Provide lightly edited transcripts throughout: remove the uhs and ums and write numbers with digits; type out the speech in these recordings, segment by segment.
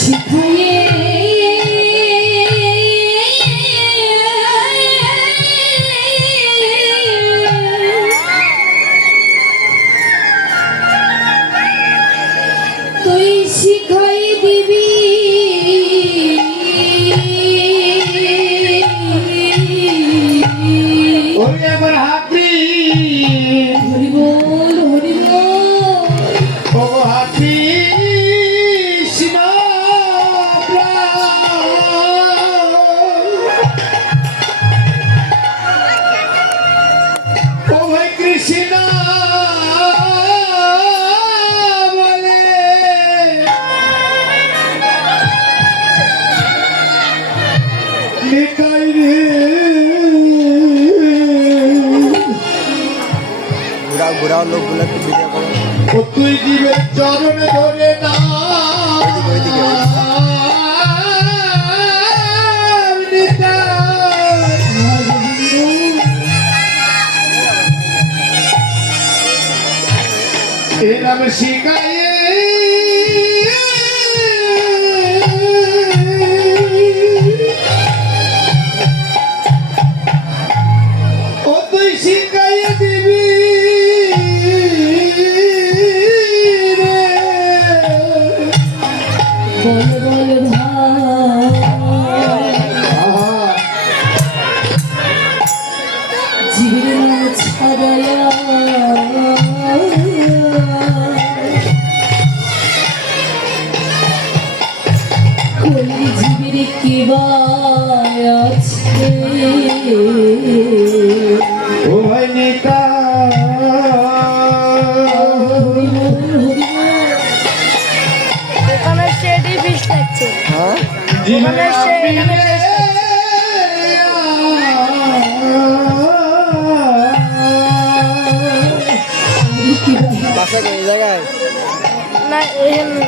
শিখায়ে তুই শিখাই দিবি ওরে আমার হাতি হরি বল হরি বল ও হাতি ও ভাই কৃষ্ণ বলে নিতাই রে ঘোরাও লোকগুলো একটু ভিডিও করো। ও তুই জীবের চরণ ধরে না ওইদিকে এ নাম শিখায়ে ও তুই শিখাইয়ে দিবি রে বল বল ভাই জীবন ছাড়ায়া কোন জীবের কি আছে ও ভাই নেতা হরি বল হরি বল ওখানে সেটি বিষ লাগছে হ্যাঁ জীবনে আপনি বাসা এই জায়গায় না এখানে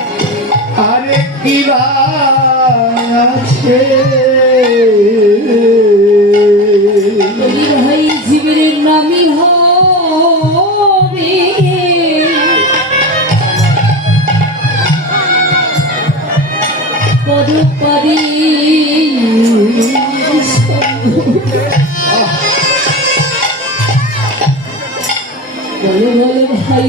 আরে কি আছে বলি ভাই জীবের নামই হবে পরপারি বলে বলে ভাই